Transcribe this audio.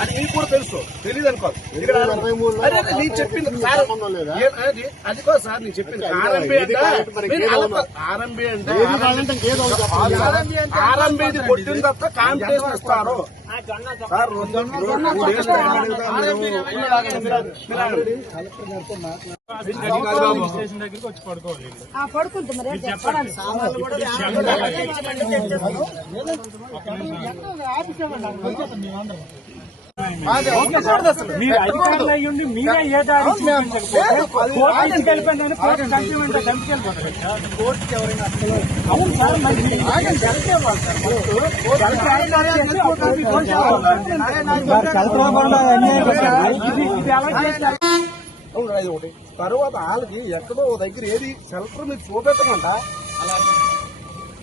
అది నీకు కూడా తెలుసు. తెలియదు అనుకో. అరే నేను చెప్పింది అది కూడా సార్ నేను చెప్పింది. ఆర్ఎంబి అంటే మీరు అలా- ఆర్ఎంబి అంటే ఆర్ఎంబి కొట్టిన తర్వాత కాంపిటేషన్ ఇస్తారు. సార్ మీరు- అధికారులు మీరే ఏ దారి చూపించకపోతే కోర్టు అవును సార్ మరి అవును, అది ఒకటి. తర్వాత వాళ్ళకి ఎక్కడో దగ్గర ఏది సెల్ఫర్ మీరు చూపెట్టమంట?